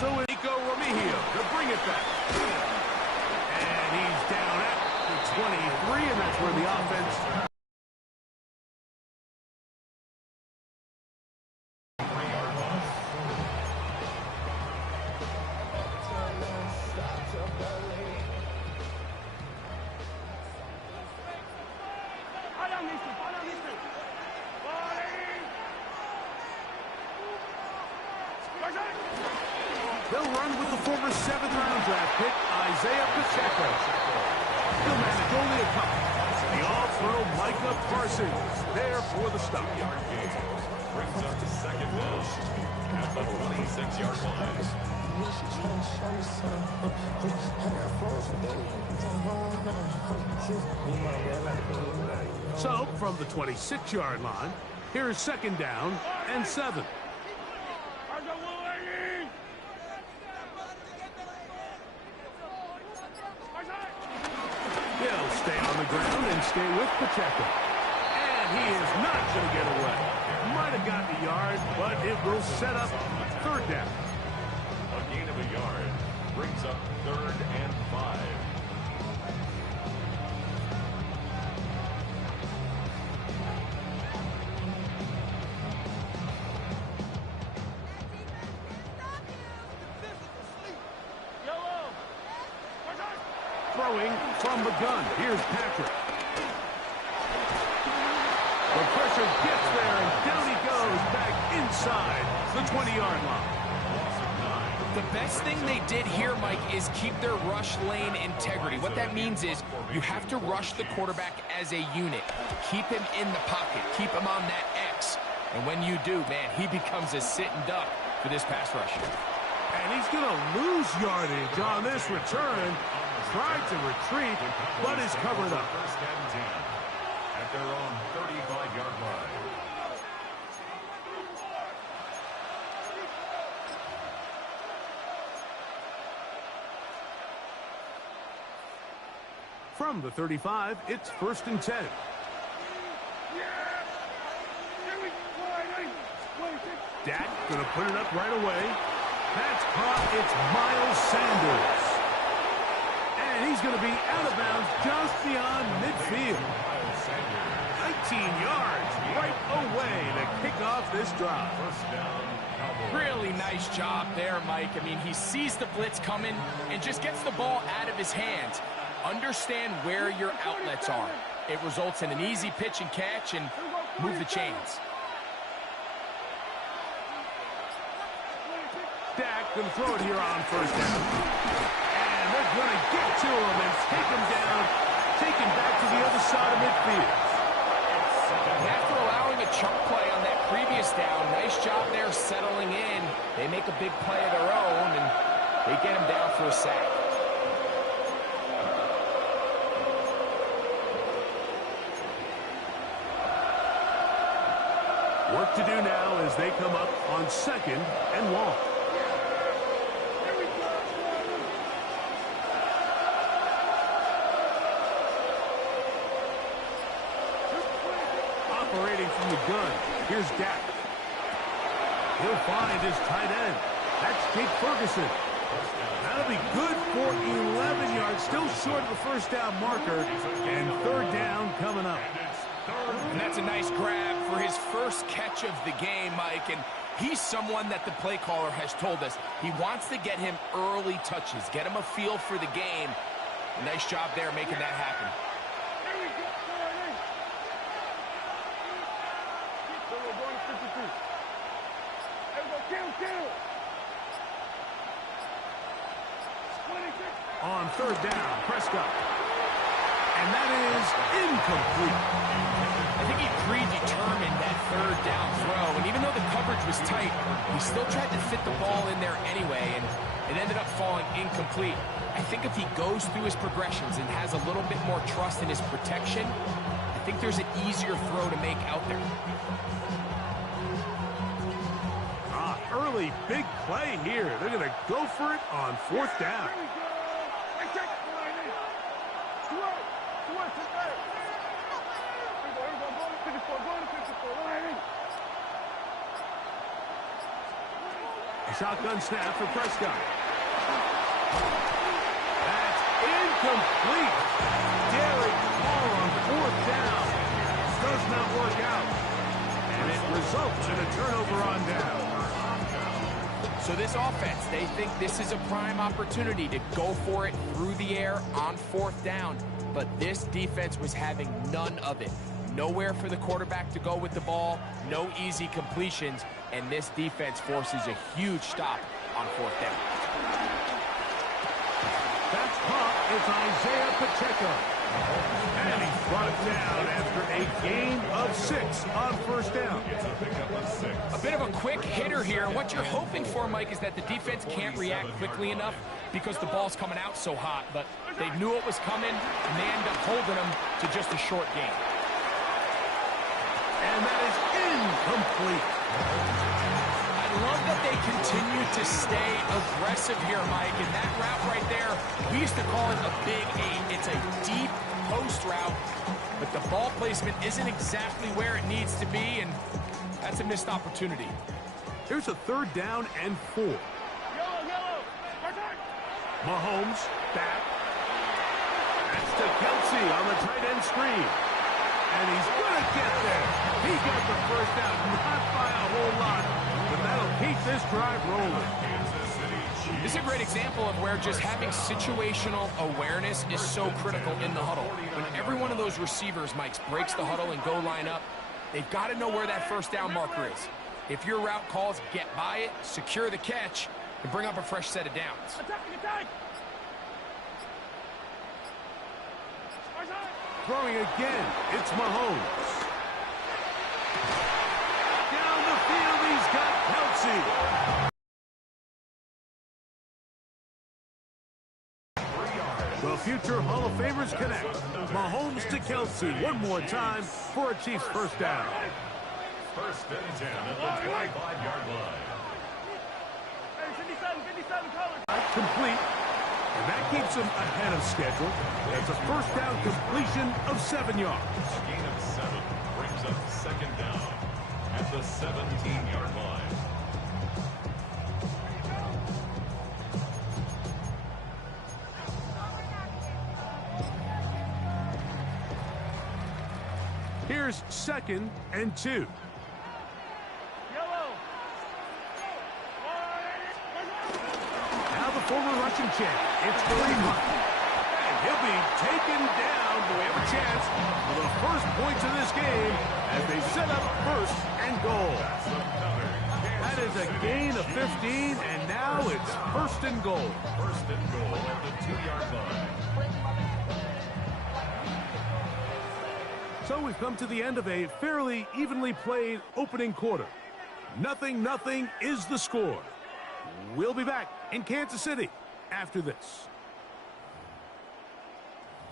So Nico Remigio to bring it back. And he's down at the 23, and that's where the offense... They'll run with the former 7th-round draft pick, Isaiah Pacheco. He'll manage only a couple. The all-pro Micah Parsons there for the stop. Brings up to second down at the 26-yard line. So, from the 26-yard line, here's second down and 7. He'll stay on the ground and stay with Pacheco. And he is not going to get away. Might have gotten a yard, but it will set up third down. A gain of a yard brings up 3rd and 5. Throwing from the gun. Here's Patrick. The pressure gets there, and down he goes back inside the 20-yard line. The best thing they did here, Mike, is keep their rush lane integrity. What that means is you have to rush the quarterback as a unit. Keep him in the pocket. Keep him on that X. And when you do, man, he becomes a sitting duck for this pass rush. And he's going to lose yardage on this return. Tried to retreat, but is covered up. First and 10 at their own 35-yard line. From the 35, it's 1st and 10. Dak going to put it up right away. That's caught. It's Miles Sanders. And he's going to be out of bounds just beyond midfield. 19 yards right away to kick off this drive. First down, Cowboys. Really nice job there, Mike. I mean, he sees the blitz coming and just gets the ball out of his hands. Understand where your outlets are. It results in an easy pitch and catch and move the chains. Dak going to throw it here on first down. And they're going to get to him and take him down, take him back to the other side of midfield. And after allowing a chunk play on that previous down, nice job there settling in. They make a big play of their own, and they get him down for a sack. Work to do now as they come up on 2nd and long. Operating from the gun, here's Dak. He'll find his tight end. That's Jake Ferguson. That'll be good for 11 yards. Still short of the first down marker. And third down coming up. And that's a nice grab for his first catch of the game, Mike. And he's someone that the play caller has told us he wants to get him early touches, get him a feel for the game. A nice job there making that happen. On third down, Prescott. And that is incomplete. I think he predetermined that third down throw, and even though the coverage was tight, he still tried to fit the ball in there anyway, and it ended up falling incomplete. I think if he goes through his progressions and has a little bit more trust in his protection, I think there's an easier throw to make out there. Early big play here. They're going to go for it on 4th down. Shotgun snap for Prescott. That's incomplete. Derek Carr on 4th down. Does not work out. And it results in a turnover on down. So this offense, they think this is a prime opportunity to go for it through the air on 4th down. But this defense was having none of it. Nowhere for the quarterback to go with the ball, no easy completions, and this defense forces a huge stop on 4th down. That's caught. It's Isaiah Pacheco. And he's brought down after a gain of 6 on 1st down. A bit of a quick hitter here. What you're hoping for, Mike, is that the defense can't react quickly enough because the ball's coming out so hot. But they knew it was coming, and they end up holding them to just a short gain. And that is incomplete. I love that they continue to stay aggressive here, Mike. And that route right there, we used to call it a big 8. It's a deep post route, but the ball placement isn't exactly where it needs to be, and that's a missed opportunity. Here's a 3rd down and 4. Mahomes back. That's to Kelsey on the tight end screen. And he's going to get there. He got the 1st down, not by a whole lot, but that'll keep this drive rolling. This is a great example of where just having situational awareness is so critical in the huddle. When every one of those receivers, Mike, breaks the huddle and go line up, they've got to know where that 1st down marker is. If your route calls, get by it, secure the catch, and bring up a fresh set of downs. Throwing again, it's Mahomes. Down the field, he's got Kelsey. The future Hall of Famers connect. Mahomes to Kelsey one more time for a Chiefs 1st down. 1st and 10 at the 25-yard line. Complete. And that keeps him ahead of schedule. It's a 1st down completion of 7 yards. A gain of 7 brings up 2nd down at the 17-yard line. Here's 2nd and 2. Now the former Russian champ, it's Kareem Hunt. And he'll be taken down. Do we have a chance for the first points of this game as they set up 1st and goal. That is a gain of 15, and now it's 1st and goal. 1st and goal at the 2-yard line. So we've come to the end of a fairly evenly played opening quarter. 0-0 is the score. We'll be back in Kansas City after this.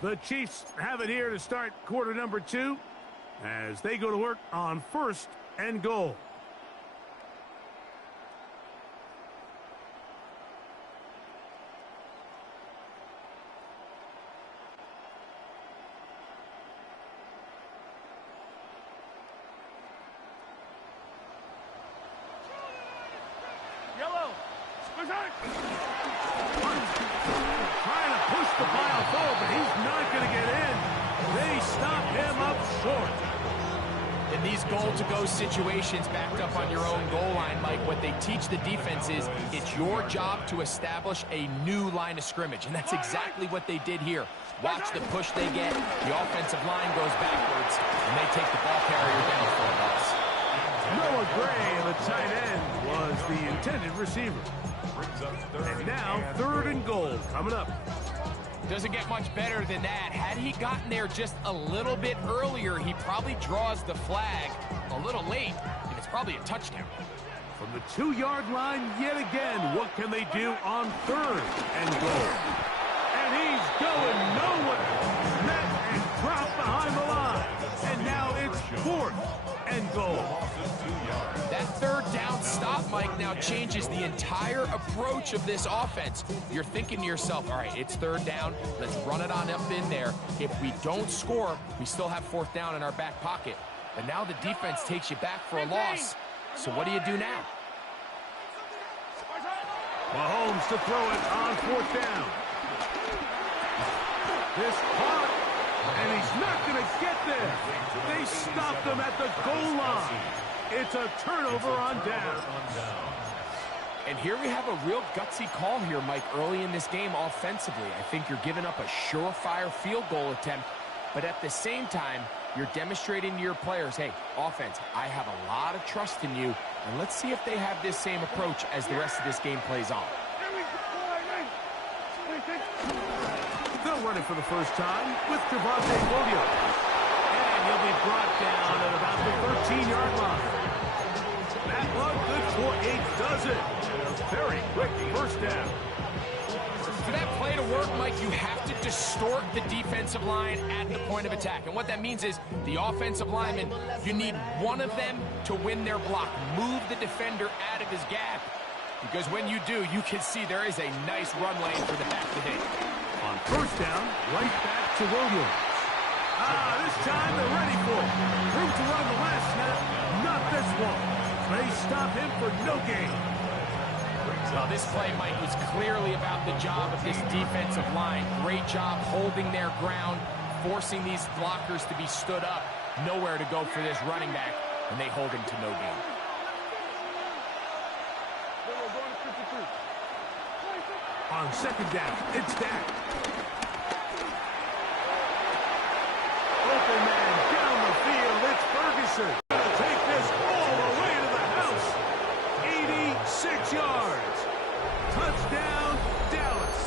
The Chiefs have it here to start quarter number 2 as they go to work on 1st and goal. Trying to push the pile forward, but he's not going to get in. They stop him up short. In these goal-to-go situations backed up on your own goal line, Mike, what they teach the defense is it's your job to establish a new line of scrimmage, and that's exactly what they did here. Watch the push they get. The offensive line goes backwards, and they take the ball carrier down for a loss. Noah Gray, the tight end, was the intended receiver. And now 3rd and goal coming up. Doesn't get much better than that. Had he gotten there just a little bit earlier, he probably draws the flag a little late, and it's probably a touchdown. From the 2-yard line yet again, what can they do on 3rd and goal? And he's going nowhere. Met and dropped behind the line. And now it's 4th and goal. That 3rd down stop, Mike, now changes the entire approach of this offense. You're thinking to yourself, all right, it's 3rd down. Let's run it on up in there. If we don't score, we still have 4th down in our back pocket. But now the defense takes you back for a loss. So what do you do now? Mahomes to throw it on 4th down. This caught, and he's not going to get there. They stopped him at the goal line. It's a turnover on down. And here we have a real gutsy call here, Mike, early in this game offensively. I think you're giving up a surefire field goal attempt, but at the same time, you're demonstrating to your players, hey, offense, I have a lot of trust in you, and let's see if they have this same approach as the rest of this game plays on. They'll run it for the first time with Javonte Williams. And he'll be brought down at about the 13-yard line. That one good for a dozen. And a very quick first down. For that play to work, Mike, you have to distort the defensive line at the point of attack. And what that means is the offensive lineman, you need one of them to win their block. Move the defender out of his gap. Because when you do, you can see there is a nice run lane for the back to hit. On first down, right back to Williams. This time they're ready for it. Room to run the last snap. Not this one. They stop him for no gain. Well, this play, Mike, was clearly about the job of this defensive line. Great job holding their ground, forcing these blockers to be stood up. Nowhere to go for this running back, and they hold him to no gain. On second down, it's Dak. Open man down the field. It's Ferguson. Gonna take this all the way to the house. 86 yards. Touchdown, Dallas.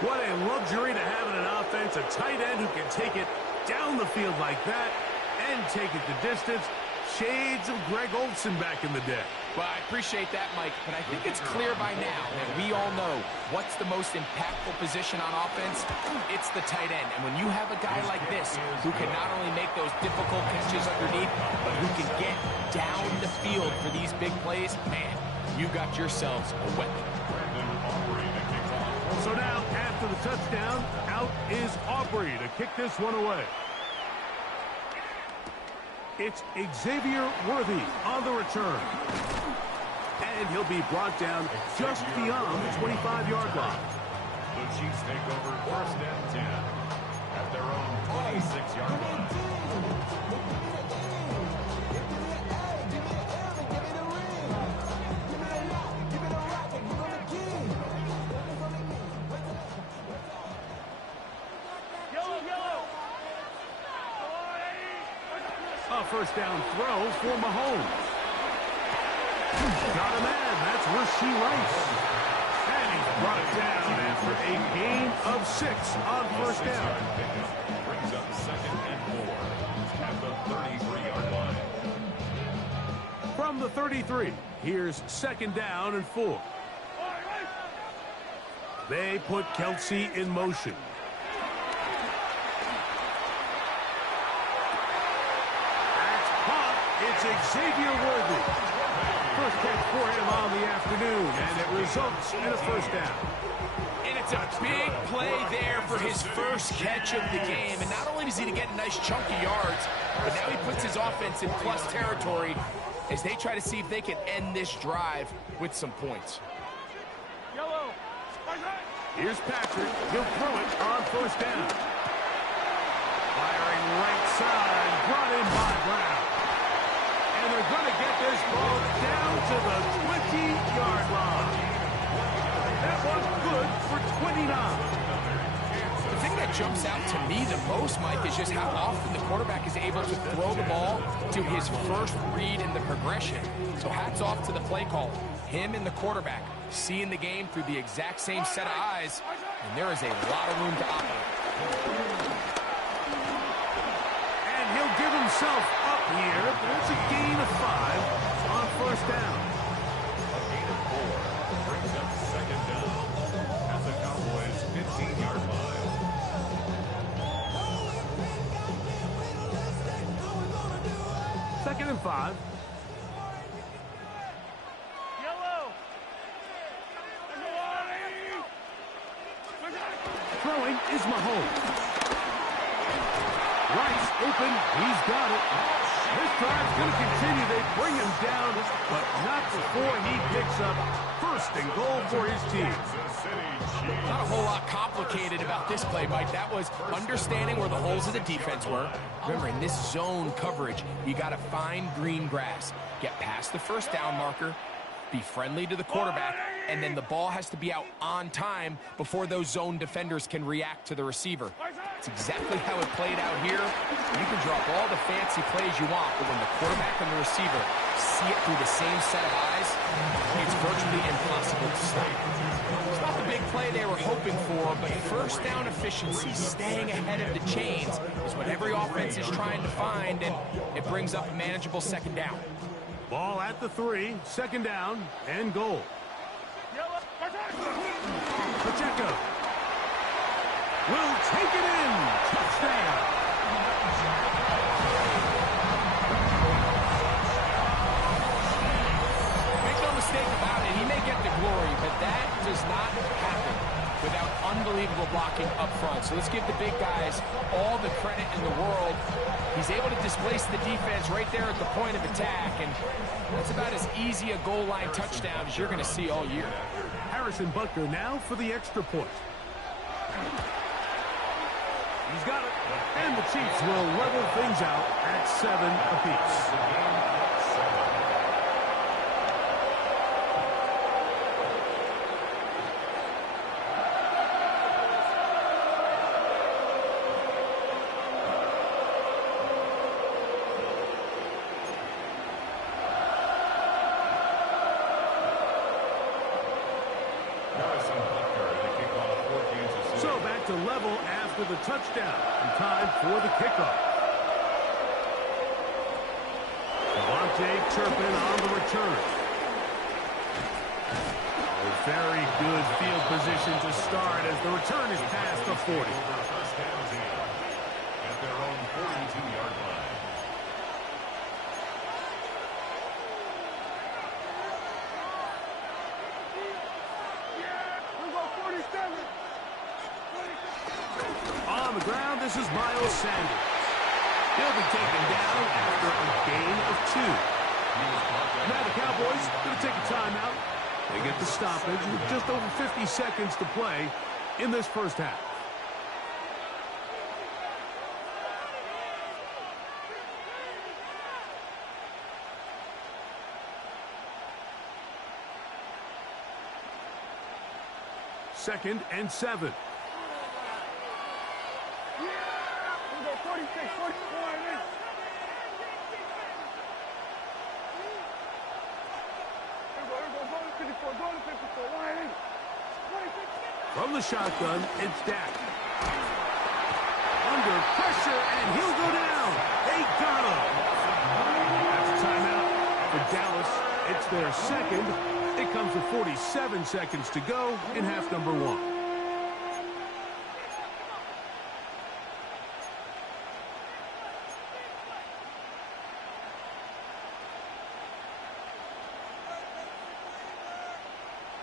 What a luxury to have in an offense. A tight end who can take it down the field like that and take it the distance. Shades of Greg Olsen back in the day. Well, I appreciate that, Mike, but I think it's clear by now that we all know what's the most impactful position on offense. It's the tight end. And when you have a guy like this who can not only make those difficult catches underneath, but who can get down the field for these big plays, man, you got yourselves a weapon. So now, after the touchdown, out is Aubrey to kick this one away. It's Xavier Worthy on the return. And he'll be brought down just beyond the 25-yard line. The Chiefs take over first and 10 at their own 26-yard line. A first down throw for Mahomes. Got a man. That's Rasheed Rice. And he's brought down after a gain of 6 on first down. Brings up second and 4 at the 33-yard line. From the 33, here's second down and 4. They put Kelsey in motion. It's Xavier Worthy. First catch for him on the afternoon, and it results in a first down. And it's a big play there for his first catch of the game. And not only does he get nice chunky yards, but now he puts his offense in plus territory as they try to see if they can end this drive with some points. Here's Patrick. He'll throw it on first down. Firing right side, brought in by Brown. And they're going to get this ball down to the 20-yard line. That one's good for 29. The thing that jumps out to me the most, Mike, is just how often the quarterback is able to throw the ball to his first read in the progression. So hats off to the play call. Him and the quarterback seeing the game through the exact same set of eyes, and there is a lot of room to operate. And he'll give himself up here, but it's a gain of 5 on first down. A gain of 4 brings up second down at the Cowboys' 15-yard line. Second and 5. Throwing is Mahomes. Rice open. He's got it. This drive's going to continue. They bring him down, but not before he picks up first and goal for his team. Not a whole lot complicated about this play, Mike. That was understanding where the holes of the defense were. Remember, in this zone coverage, you got to find green grass. Get past the first down marker, be friendly to the quarterback, and then the ball has to be out on time before those zone defenders can react to the receiver. It's exactly how it played out here. You can drop all the fancy plays you want, but when the quarterback and the receiver see it through the same set of eyes, it's virtually impossible to stop. It's not the big play they were hoping for, but first down efficiency, staying ahead of the chains, is what every offense is trying to find, and it brings up a manageable second down. Ball at the 3, second down, and goal. Pacheco will take it in. Touchdown. Make no mistake about it, he may get the glory, but that does not happen without unbelievable blocking up front. So let's give the big guys all the credit in the world. He's able to displace the defense right there at the point of attack, and that's about as easy a goal line touchdown as you're going to see all year. Harrison Butker now for the extra point. He's got it. And the Chiefs will level things out at 7 apiece. So back to level after the touchdown. And time for the kickoff. Devontae Turpin on the return. A very good field position to start as the return is past the 40. First down team at their own 42-yard line. On the ground, this is Miles Sanders. He'll be taken down after a gain of 2. Now the Cowboys going to take a timeout. They get the stoppage with just over 50 seconds to play in this first half. Second and 7. From the shotgun, it's Dak. Under pressure, and he'll go down. They got him. That's a timeout for Dallas. It's their second. It comes with 47 seconds to go in half number 1.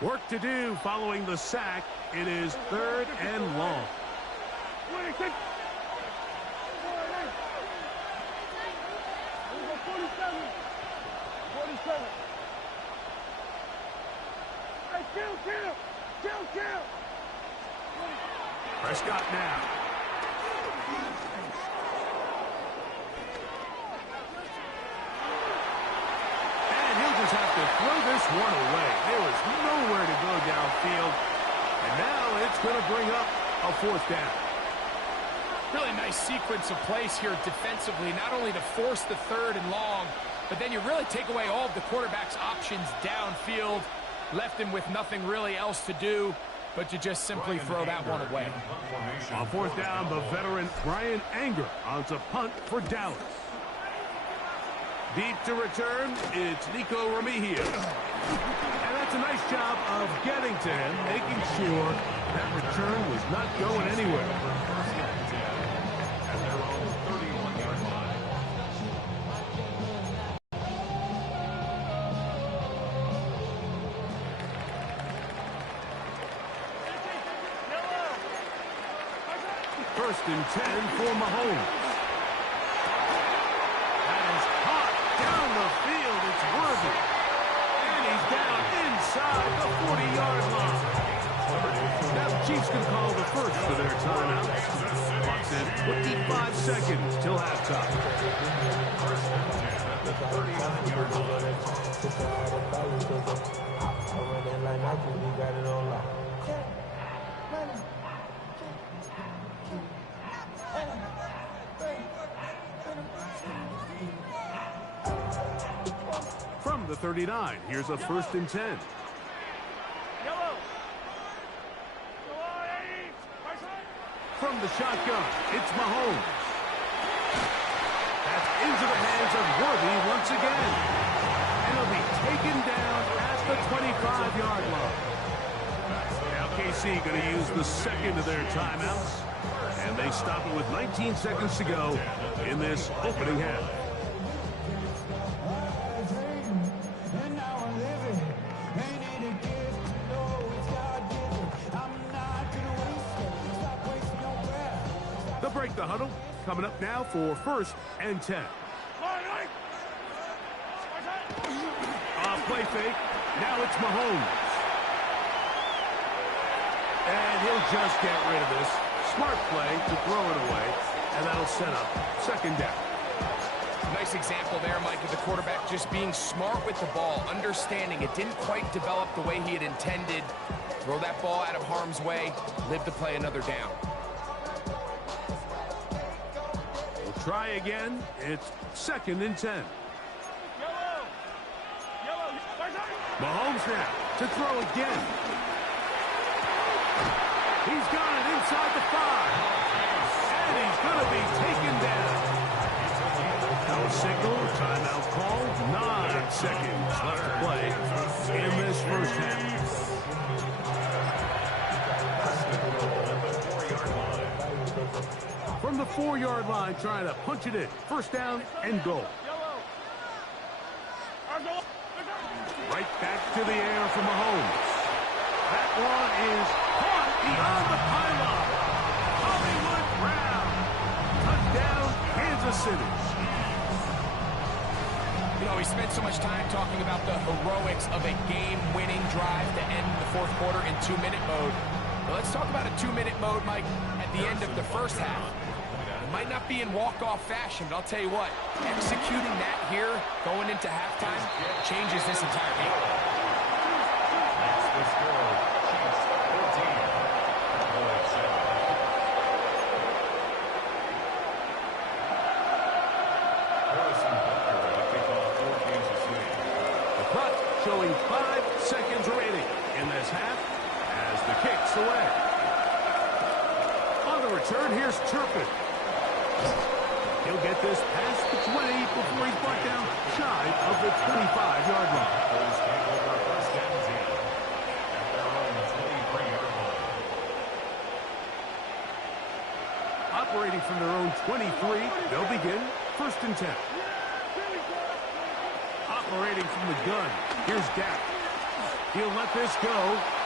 Work to do following the sack. It is 3rd and long. Prescott now. Just have to throw this one away. There was nowhere to go downfield. And now it's going to bring up a 4th down. Really nice sequence of plays here defensively, not only to force the 3rd and long, but then you really take away all of the quarterback's options downfield, left him with nothing really else to do but to just simply throw that one away. On 4th down, the veteran Brian Anger on to punt for Dallas. Deep to return, it's Nico Remigio. And that's a nice job of getting to him, making sure that return was not going anywhere. At their own 31-yard line. First and 10 for Mahomes. 40-yard line. Now the Chiefs can call the first for their timeout. Clock's in 25 seconds till halftime. From the 39, here's a 1st and 10. From the shotgun, it's Mahomes. That's into the hands of Worthy once again. And he'll be taken down at the 25-yard line. Now KC going to use the second of their timeouts. And they stop it with 19 seconds to go in this opening half. They'll break the huddle. Coming up now for 1st and 10. Play fake. Now it's Mahomes. And he'll just get rid of this. Smart play to throw it away. And that'll set up 2nd down. Nice example there, Mike, of the quarterback just being smart with the ball, understanding it didn't quite develop the way he had intended. Throw that ball out of harm's way, live to play another down. We'll try again. It's 2nd and 10. Mahomes now to throw again. He's got it inside the 5. And he's going to be taken down. No signal, timeout called. 9 seconds left to play in this first half. From the 4-yard line, trying to punch it in. 1st down and goal. Right back to the air for Mahomes. That one is caught beyond the pylon. Hollywood Brown. Touchdown, Kansas City. You know, we spent so much time talking about the heroics of a game-winning drive to end the 4th quarter in 2-minute mode. But let's talk about a 2-minute mode, Mike, at the end of the first half. It might not be in walk-off fashion, but I'll tell you what, executing that here, going into halftime, changes this entire game. That's the score. Chiefs 14. Cowboys 7. Harrison Butker to kick off for Kansas City. The clock showing 5 seconds remaining in this half as the kick's away. On the return, here's Turpin. He'll get this past the 20 before he's brought down shy of the 25-yard line. Cowboys take over 1st and 10 at their own 23-yard line. Operating from their own 23, they'll begin 1st and 10. Operating from the gun, here's Dak. He'll let this go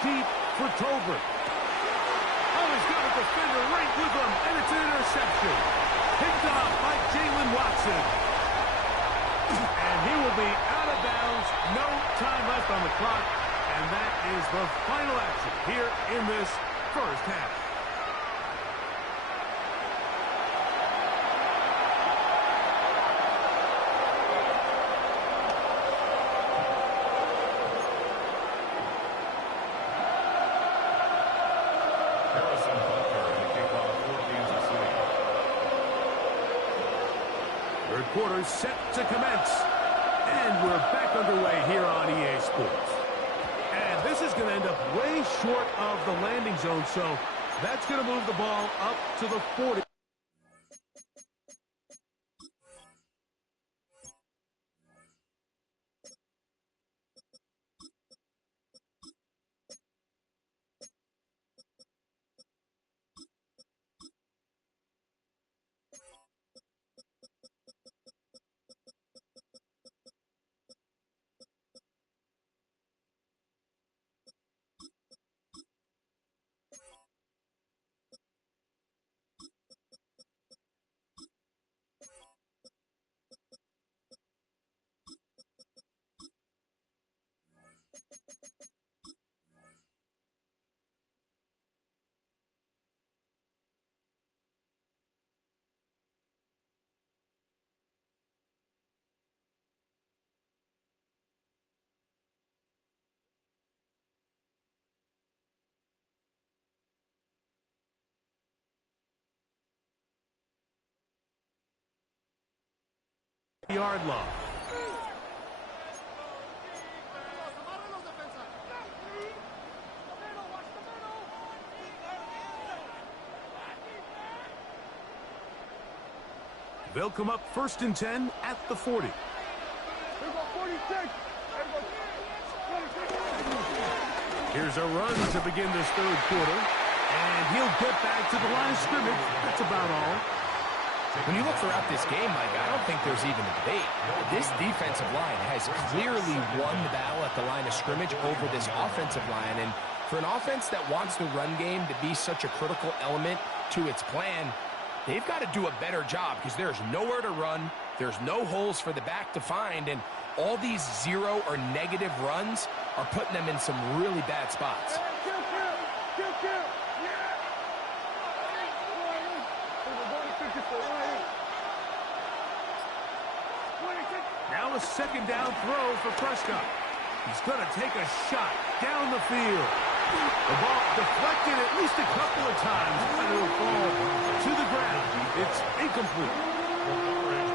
deep for Tolbert. Oh, he's got a defender right with him, and it's an interception. Picked off by Jalen Watson. And he will be out of bounds. No time left on the clock. And that is the final action here in this first half. Harrison Butker to kick off for Kansas City. 3rd quarter set to commence. And we're back underway here on EA Sports. And this is going to end up way short of the landing zone, so that's going to move the ball up to the 40. Yard line. They'll come up 1st and 10 at the 40. Here's a run to begin this 3rd quarter. And he'll get back to the line of scrimmage. That's about all. When you look throughout this game, Mike, I don't think there's even a debate. This defensive line has clearly won the battle at the line of scrimmage over this offensive line. And for an offense that wants the run game to be such a critical element to its plan, they've got to do a better job because there's nowhere to run. There's no holes for the back to find. And all these 0 or negative runs are putting them in some really bad spots. Now a 2nd down throw for Prescott. He's going to take a shot down the field. The ball deflected at least a couple of times, and it'll fall to the ground. It's incomplete.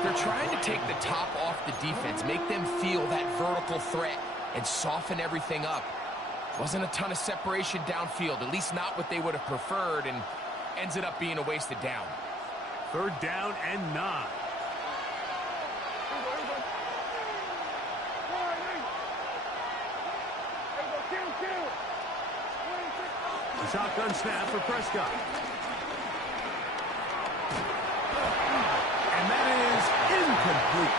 They're trying to take the top off the defense, make them feel that vertical threat, and soften everything up. Wasn't a ton of separation downfield, at least not what they would have preferred, and ends up being a wasted down. 3rd down and 9. The shotgun snap for Prescott. And that is incomplete.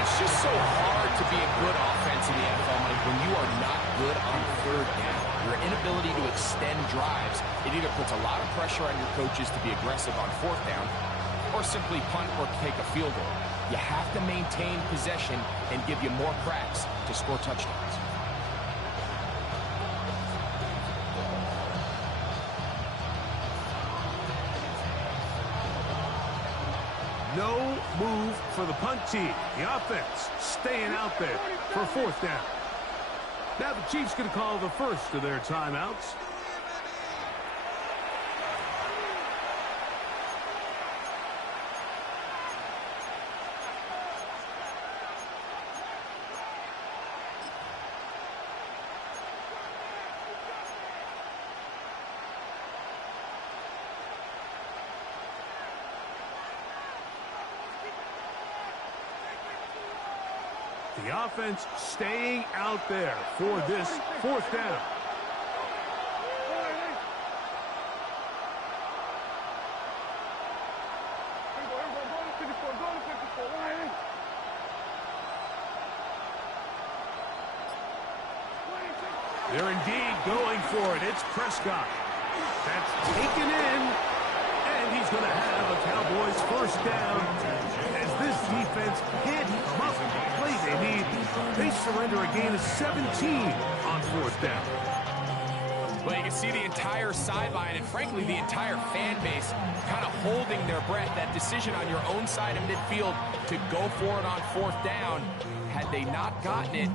It's just so hard to be a good offense in the NFL, Mike, when you are not good on 3rd down. Your inability to extend drives, it either puts a lot of pressure on your coaches to be aggressive on 4th down or simply punt or take a field goal. You have to maintain possession and give you more cracks to score touchdowns. No move for the punt team. The offense staying out there for 4th down. Now the Chiefs going to call the first of their timeouts. The offense staying out there for this 4th down. They're indeed going for it. It's Prescott. That's taken in, and he's going to have a Cowboys 1st down. As this defense can't come up with the play they need, they surrender a gain of 17 on 4th down. Well, you can see the entire sideline and, frankly, the entire fan base kind of holding their breath. That decision on your own side of midfield to go for it on 4th down, had they not gotten it,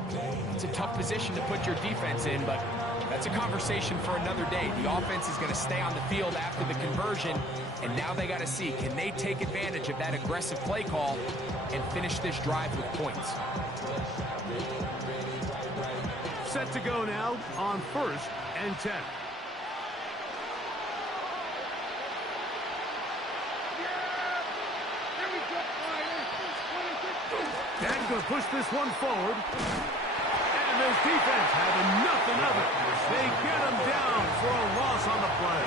it's a tough position to put your defense in, but that's a conversation for another day. The offense is going to stay on the field after the conversion, and now they got to see, can they take advantage of that aggressive play call and finish this drive with points? Set to go now on 1st and 10. Dad's going to push this one forward. And this defense having nothing of it. They get him down for a loss on the play.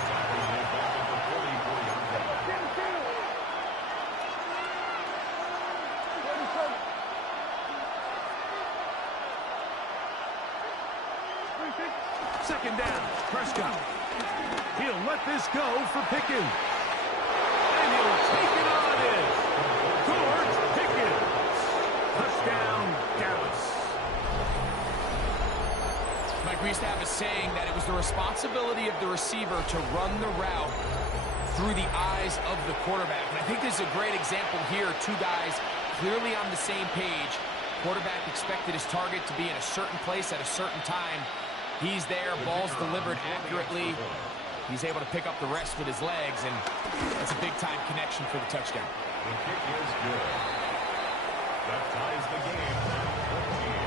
Second down, Prescott. He'll let this go for Pickens. And he'll take it on in. George Pickens. Touchdown, Dallas. Mike, we used to have a saying that it was the responsibility of the receiver to run the route through the eyes of the quarterback. And I think this is a great example here. 2 guys clearly on the same page. Quarterback expected his target to be in a certain place at a certain time. He's there, ball's delivered accurately. He's able to pick up the rest with his legs, and that's a big-time connection for the touchdown. The kick is good. That ties the game at 14.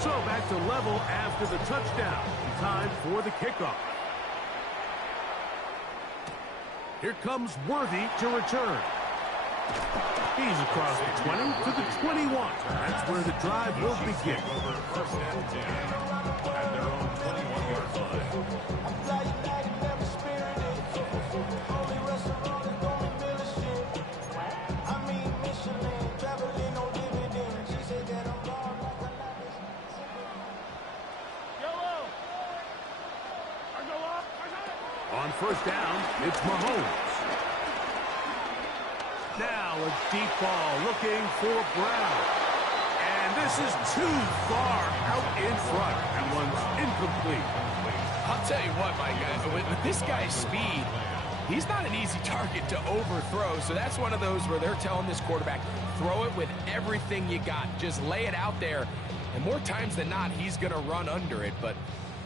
So back to level after the touchdown. Time for the kickoff. Here comes Worthy to return. He's across the 20 to the 21. That's where the drive will begin. First and 10 at their own 21-yard line. On first down, it's Mahomes. Now a deep ball looking for Brown. And this is too far out in front. That one's incomplete. I'll tell you what, my guy, with this guy's speed, he's not an easy target to overthrow. So that's one of those where they're telling this quarterback, throw it with everything you got. Just lay it out there. And more times than not, he's going to run under it. But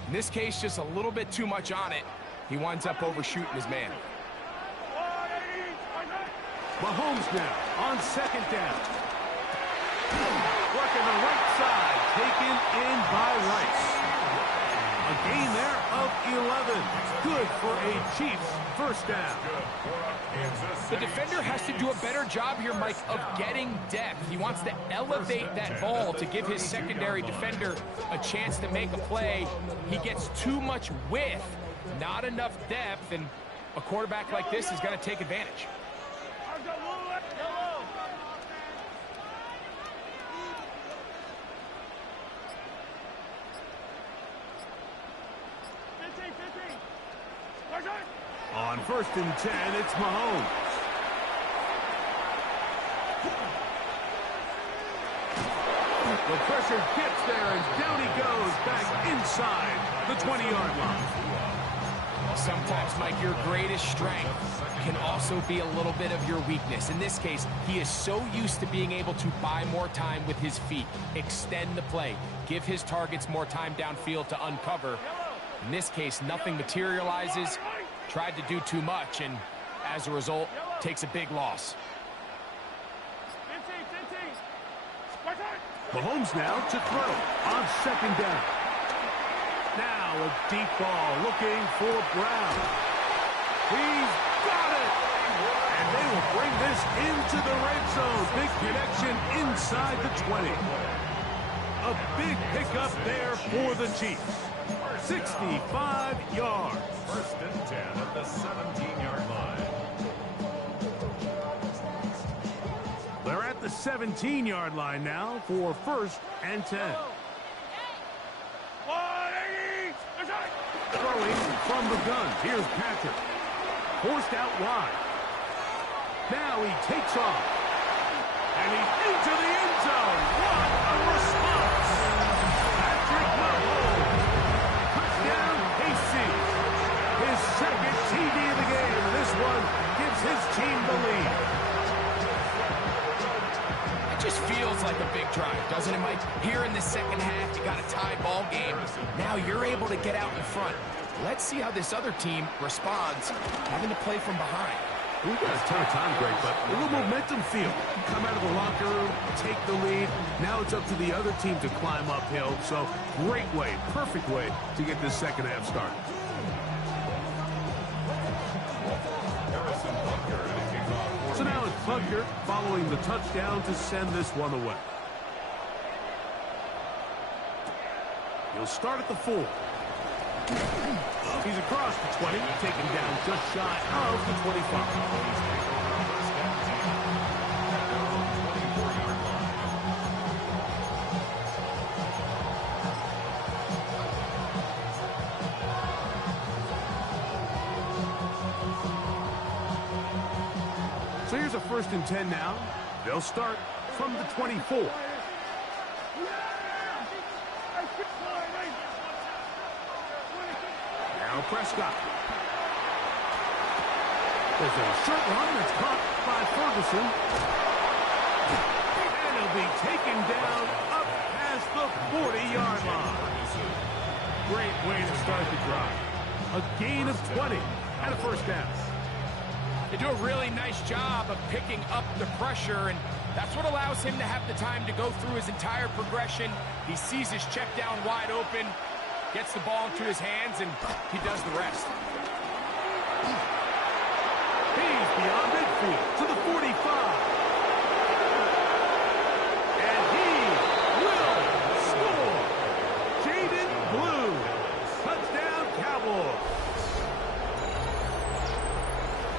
in this case, just a little bit too much on it. He winds up overshooting his man. Mahomes now on second down. Working the right side, taken in by Rice. A gain there of 11. Good for a Chiefs first down. The defender has to do a better job here, Mike, of getting depth. He wants to elevate that ball to give his secondary defender a chance to make a play. He gets too much width, not enough depth, and a quarterback like this is going to take advantage. On first and 10, it's Mahomes. The pressure gets there, and down he goes back inside the 20-yard line. Sometimes, Mike, your greatest strength can also be a little bit of your weakness. In this case, he is so used to being able to buy more time with his feet, extend the play, give his targets more time downfield to uncover. In this case, nothing materializes, tried to do too much, and as a result, takes a big loss. Mahomes now to throw on second down. Now a deep ball looking for Brown. He's got it! And they will bring this into the red zone. Big connection inside the 20. A big pickup there for the Chiefs. 65 yards. First and 10 at the 17-yard line. They're at the 17-yard line now for first and 10. Throwing from the gun. Here's Patrick. Forced out wide. Now he takes off. And he's into the end zone. What a response. Patrick Mahomes. Touchdown, KC. His second TD of the game. This one gives his team the lead. It just feels like a big drive, doesn't it, Mike? Here in the second half, you got a tie ball game. Now you're able to get out in front. Let's see how this other team responds, having to play from behind. We've got a ton of time, Greg, but a little momentum feel. Come out of the locker room, take the lead. Now it's up to the other team to climb uphill. So great way, perfect way to get this second half started. So now it's Butker following the touchdown to send this one away. He'll start at the 4. He's across the 20, taken down just shy of the 25. So here's a first and 10 now. They'll start from the 24. Now Prescott. There's a short run that's caught by Ferguson. And he'll be taken down up past the the 40-yard line. Great way to start the drive. A gain of 20 and a first down. They do a really nice job of picking up the pressure, and that's what allows him to have the time to go through his entire progression. He sees his check down wide open, gets the ball into his hands, and he does the rest. He's beyond midfield to the 45. And he will score. Jaden Blue. Touchdown, Cowboys.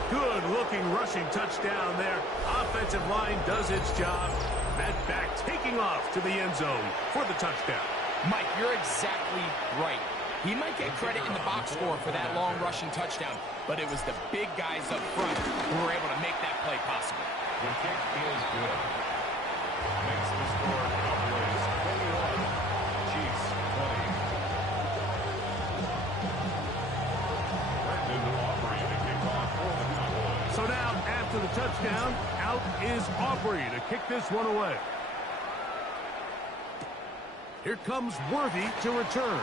Good-looking rushing touchdown there. Offensive line does its job. That back taking off to the end zone for the touchdown. Mike, you're exactly right. He might get credit in the box score for that long rushing touchdown, but it was the big guys up front who were able to make that play possible. The kick is good. Makes the score Cowboys 21, Chiefs 20. Brendan Aubrey to kick off for the Cowboys. So now, after the touchdown, out is Aubrey to kick this one away. Here comes Worthy to return.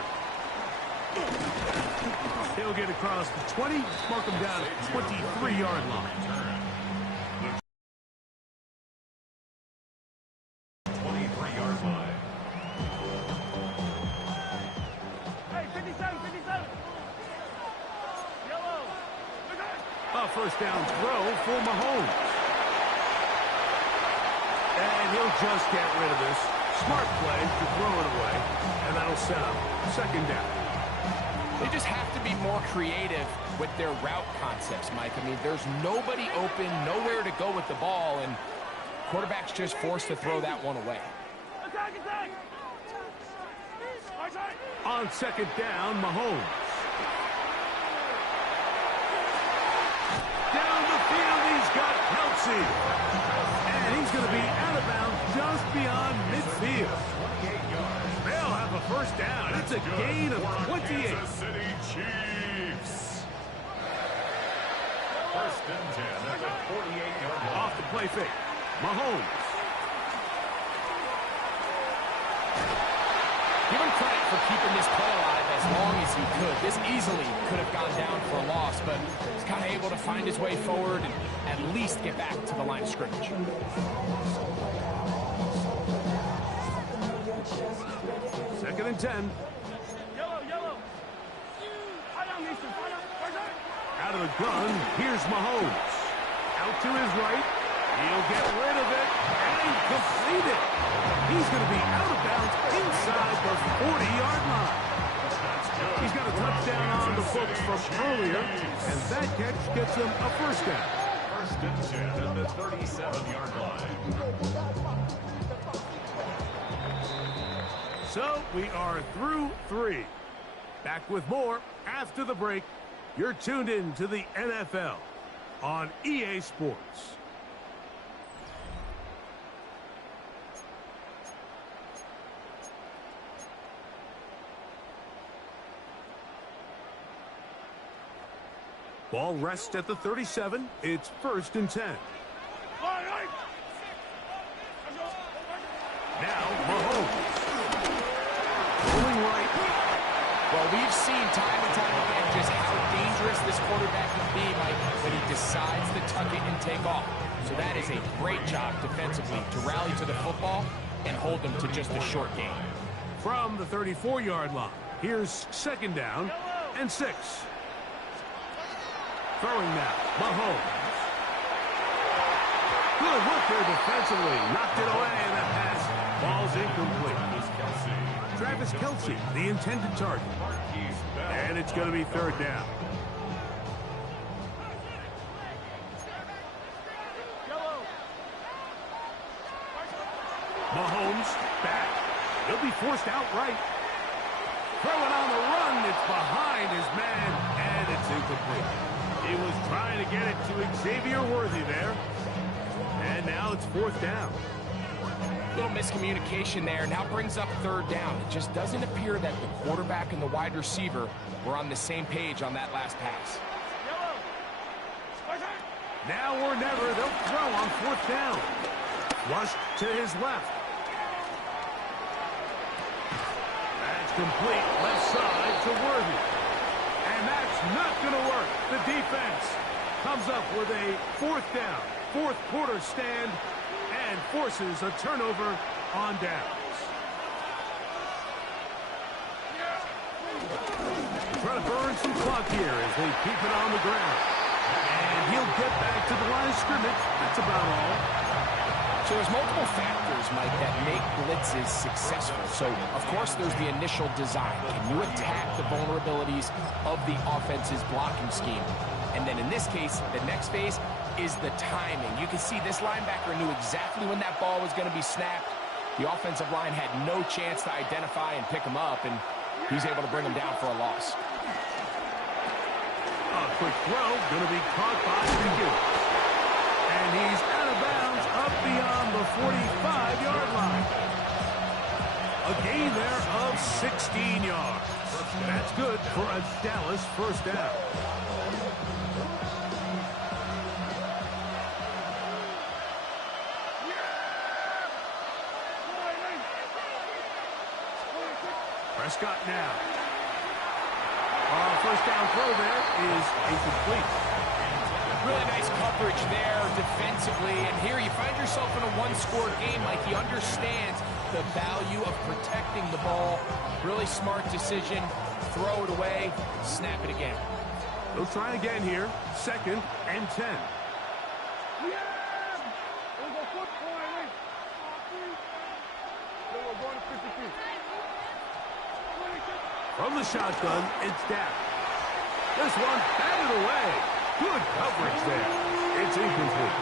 He'll get across the 20, mark him down at 23-yard line. 23-yard line. Hey, 57, 57. Yellow. A first down throw for Mahomes. And he'll just get rid of this. Smart play to throw it away. And that'll set up second down. They just have to be more creative with their route concepts, Mike. I mean, there's nobody open, nowhere to go with the ball, and quarterback's just forced to throw that one away. Attack, attack. On second down, Mahomes. Down the field, he's got Kelsey. And he's going to be out of bounds just beyond midfield. 28 yards. They'll have a first down. It's a gain of 28. Kansas City Chiefs. First and 10 at the 48-yard line. Off the play fake. Mahomes. Give him credit for keeping this play alive as long as he could. This easily could have gone down for a loss, but he's kind of able to find his way forward and at least get back to the line of scrimmage. Second and 10. Yellow, yellow. I don't need to. Out of the gun, here's Mahomes. Out to his right. He'll get rid of it and complete it. He's going to be out of bounds inside the 40-yard line. He's got a touchdown on the books from earlier, and that catch gets him a first down. First and 10 at the 37-yard line. So we are through 3. Back with more after the break. You're tuned in to the NFL on EA Sports. Ball rests at the 37. It's first and 10. Now Mahomes. Going right. Well, we've seen time and time again just how dangerous this quarterback can be, Mike, when he decides to tuck it and take off. So that is a great job defensively to rally to the football and hold them to just a short game. From the 34-yard line, here's second down and 6. Throwing now, Mahomes. Good look there defensively. Knocked it away, and that pass ball's incomplete. Travis Kelce, the intended target. And it's going to be third down. Mahomes back. He'll be forced outright. Throwing on the run. It's behind his man, and it's incomplete. He was trying to get it to Xavier Worthy there. And now it's fourth down. Little miscommunication there. Now brings up third down. It just doesn't appear that the quarterback and the wide receiver were on the same page on that last pass. Now or never, they'll throw on fourth down. Flushed to his left. complete left side to Worthy. And that's not going to work. The defense comes up with a fourth down, fourth quarter stand, and forces a turnover on downs. Trying to burn some clock here as they keep it on the ground. And he'll get back to the line of scrimmage. That's about all. So there's multiple factors, Mike, that make blitzes successful. So, of course, there's the initial design. Can you attack the vulnerabilities of the offense's blocking scheme? And then in this case, the next phase is the timing. You can see this linebacker knew exactly when that ball was going to be snapped. The offensive line had no chance to identify and pick him up, and he's able to bring him down for a loss. A quick throw, going to be caught by Jacobi. And he's out of bounds up beyond the 45-yard line. A gain there of 16 yards. That's good for a Dallas first down. Prescott now. First down throw there is incomplete. Really nice coverage there defensively. And here you find yourself in a one-score game. Like, he understands the value of protecting the ball. Really smart decision. Throw it away. Snap it again. They'll try again here. 2nd and 10. From the shotgun, it's Dak. This one batted away. Good coverage there. It's incomplete.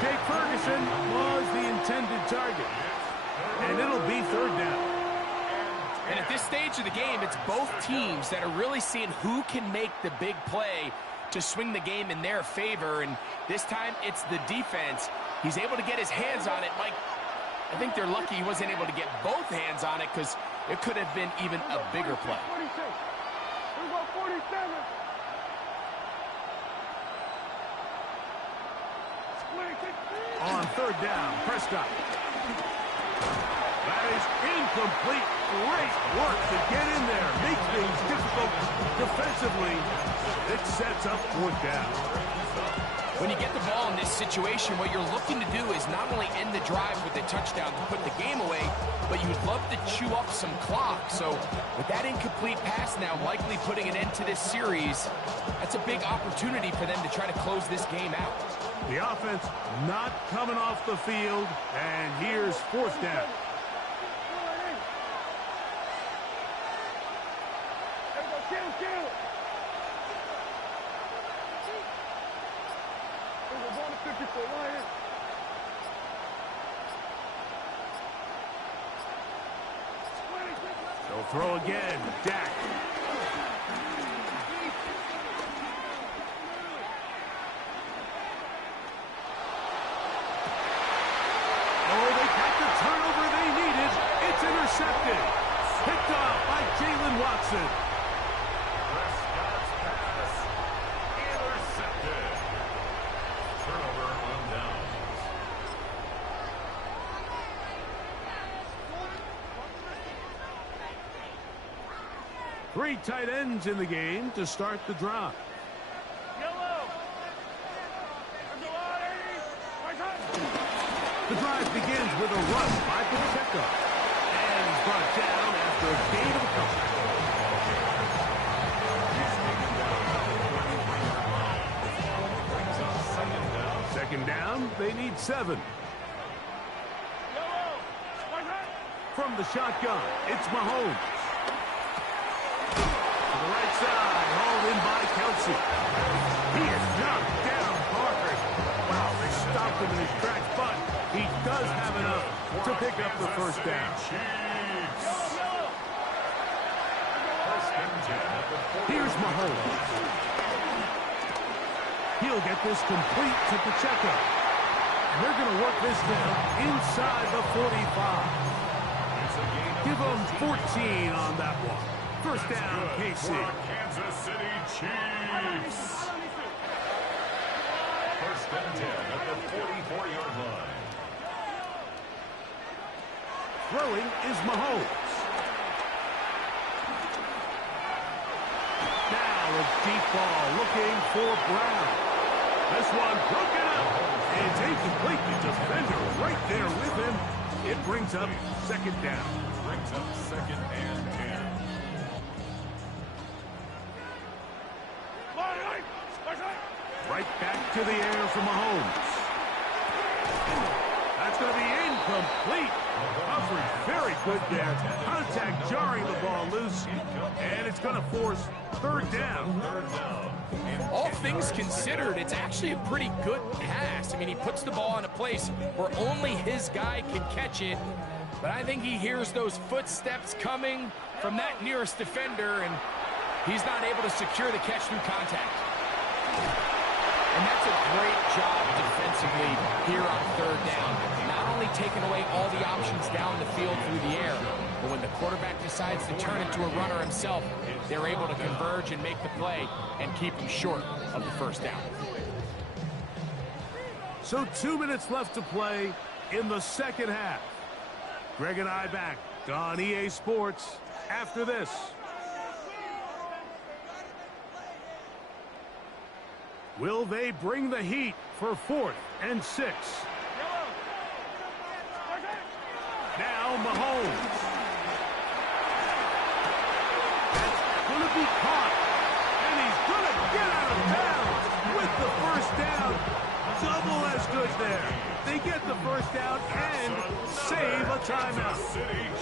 Jake Ferguson was the intended target. And it'll be 3rd down. And at this stage of the game, it's both teams that are really seeing who can make the big play to swing the game in their favor. And this time, it's the defense. He's able to get his hands on it. Mike, I think they're lucky he wasn't able to get both hands on it, because it could have been even a bigger play. On 3rd down, Prescott. That is incomplete. Great work to get in there. Make things difficult defensively. It sets up 4th down. When you get the ball in this situation, what you're looking to do is not only end the drive with a touchdown to put the game away, but you'd love to chew up some clock. So with that incomplete pass now likely putting an end to this series, that's a big opportunity for them to try to close this game out. The offense not coming off the field, and here's 4th down. They'll throw again. Dak. Oh, they got the turnover they needed. It's intercepted. Picked off by Jalen Watson. Prescott's pass intercepted. Turnover on downs. 3 tight ends in the game to start the drive. The drive begins with a run by Pacheco. And he's brought down after a gain of a couple. Second down, they need 7. From the shotgun, it's Mahomes. To the right side, hauled in by Kelsey. He is knocked down hard. Wow, they stopped him in his tracks, but he does have enough to pick up the first down. Here's Mahomes. He'll get this complete to Pacheco. And they're going to work this down inside the 45. Give them 14 on that one. First down, KC. Kansas City Chiefs. First and 10 at the 44-yard line. Throwing is Mahomes. deep ball looking for Brown. This one broken up. It's incomplete. The defender right there with him. It brings up second down. Brings up second and 10. Right back to the air for Mahomes. That's going to be incomplete. Coverage very good there. Contact jarring the ball loose. And it's going to force third down. All things considered, it's actually a pretty good pass. I mean, he puts the ball in a place where only his guy can catch it. But I think he hears those footsteps coming from that nearest defender, and he's not able to secure the catch through contact. And that's a great job defensively here on third down. Not only taking away all the options down the field through the air, but when the quarterback decides to turn into a runner himself, they're able to converge and make the play and keep him short of the first down. So 2 minutes left to play in the second half. Greg and I back on EA Sports after this. Will they bring the heat for 4th and 6? Now Mahomes. That's going to be caught. And he's going to get out of bounds with the first down. Double as good there. They get the first down and save a timeout.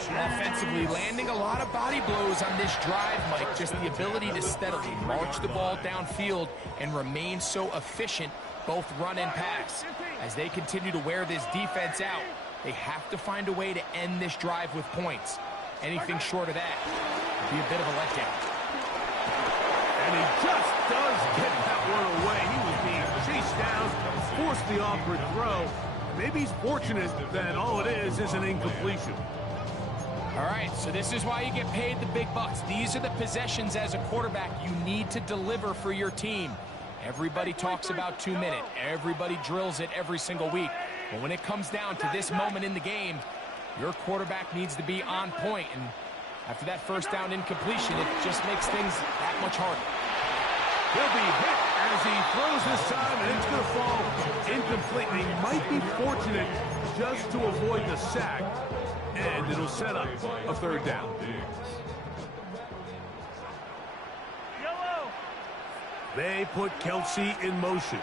Offensively, landing a lot of body blows on this drive, Mike. Just the ability to steadily march the ball downfield and remain so efficient, both run and pass. As they continue to wear this defense out, they have to find a way to end this drive with points. Anything short of that would be a bit of a letdown. And he just does get that one away. He was being chased down, forced the awkward throw. Maybe he's fortunate that all it is an incompletion. All right, so this is why you get paid the big bucks. These are the possessions as a quarterback you need to deliver for your team. Everybody talks about 2 minutes. Everybody drills it every single week. But when it comes down to this moment in the game, your quarterback needs to be on point. And after that first down incompletion, it just makes things that much harder. He'll be hit as he throws this time, and it's going to fall incomplete. He might be fortunate just to avoid the sack, and it'll set up a third down. They put Kelsey in motion.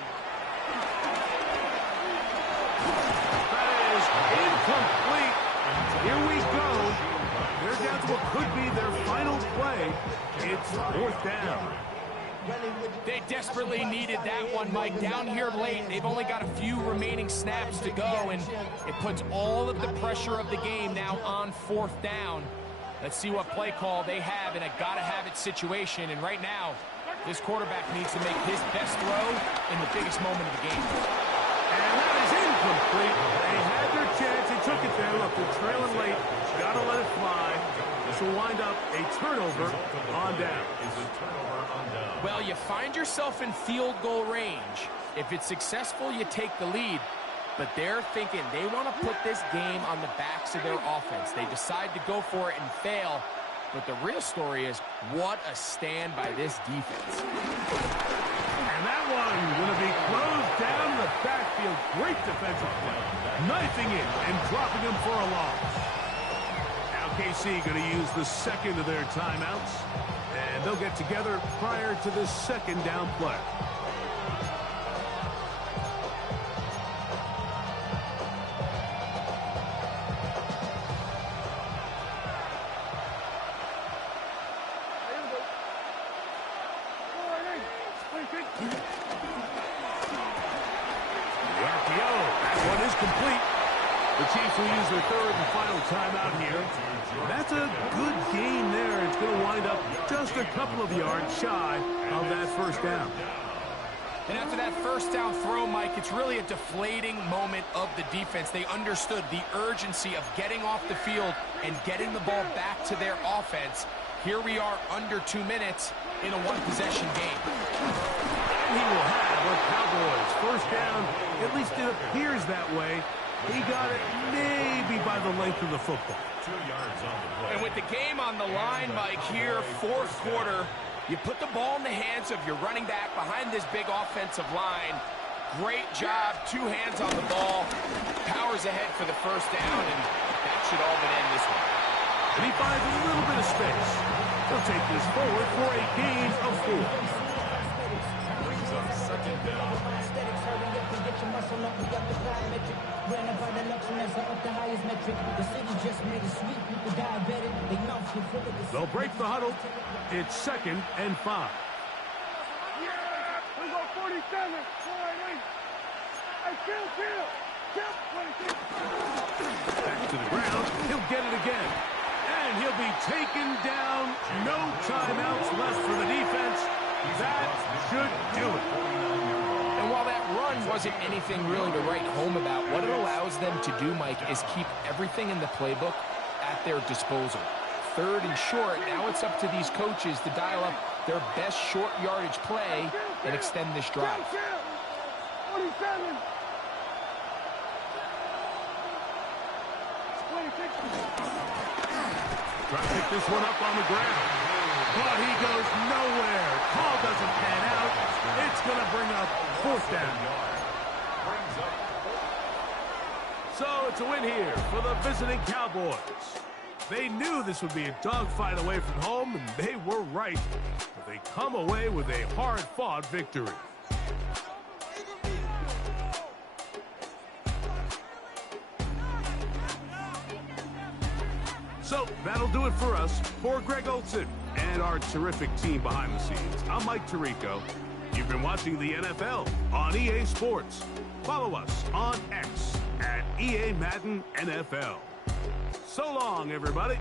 That is incomplete. Here we go. They're down to what could be their final play. It's 4th down. They desperately needed that one, Mike. Down here late, they've only got a few remaining snaps to go, and it puts all of the pressure of the game now on 4th down. Let's see what play call they have in a gotta-have-it situation, and right now, this quarterback needs to make his best throw in the biggest moment of the game. And that is incomplete. They had their chance. They took it there. Look, they're trailing late. Got to let it fly. This will wind up a turnover on down. Well, you find yourself in field goal range. If it's successful, you take the lead. But they're thinking they want to put this game on the backs of their offense. They decide to go for it and fail. But the real story is, what a stand by this defense. And that one going to be closed down in the backfield. Great defensive play. Knifing it and dropping him for a loss. Now KC going to use the second of their timeouts. And they'll get together prior to the second down play. Chiefs will use their third and final timeout here. That's a good gain there. It's going to wind up just a couple of yards shy of that first down. And after that first down throw, Mike, it's really a deflating moment of the defense. They understood the urgency of getting off the field and getting the ball back to their offense. Here we are under 2 minutes in a one-possession game. He will have the Cowboys first down. At least it appears that way. He got it maybe by the length of the football. 2 yards on the play. And with the game on the line, Mike, here, fourth quarter, You put the ball in the hands of your running back behind this big offensive line. Great job, 2 hands on the ball. Powers ahead for the first down, and that should all but end this one. And he finds a little bit of space. He'll take this forward for a gain of 4. Brings up second down. They'll break the huddle. It's 2nd and 5. We go 47. Hey, kill. Back to the ground. He'll get it again. And he'll be taken down. No timeouts left for the defense. That should do it. And while that run wasn't anything really to write home about, what it allows them to do, Mike, is keep everything in the playbook at their disposal. 3rd and short, now it's up to these coaches to dial up their best short yardage play and extend this drive. 47. Try to pick this one up on the ground. But he goes nowhere. Call doesn't pan out. It's going to bring up 4th down. So it's a win here for the visiting Cowboys. They knew this would be a dogfight away from home, and they were right. But they come away with a hard-fought victory. So that'll do it for us. For Greg Olson and our terrific team behind the scenes, I'm Mike Tirico. You've been watching the NFL on EA Sports. Follow us on X at EA Madden NFL. So long, everybody.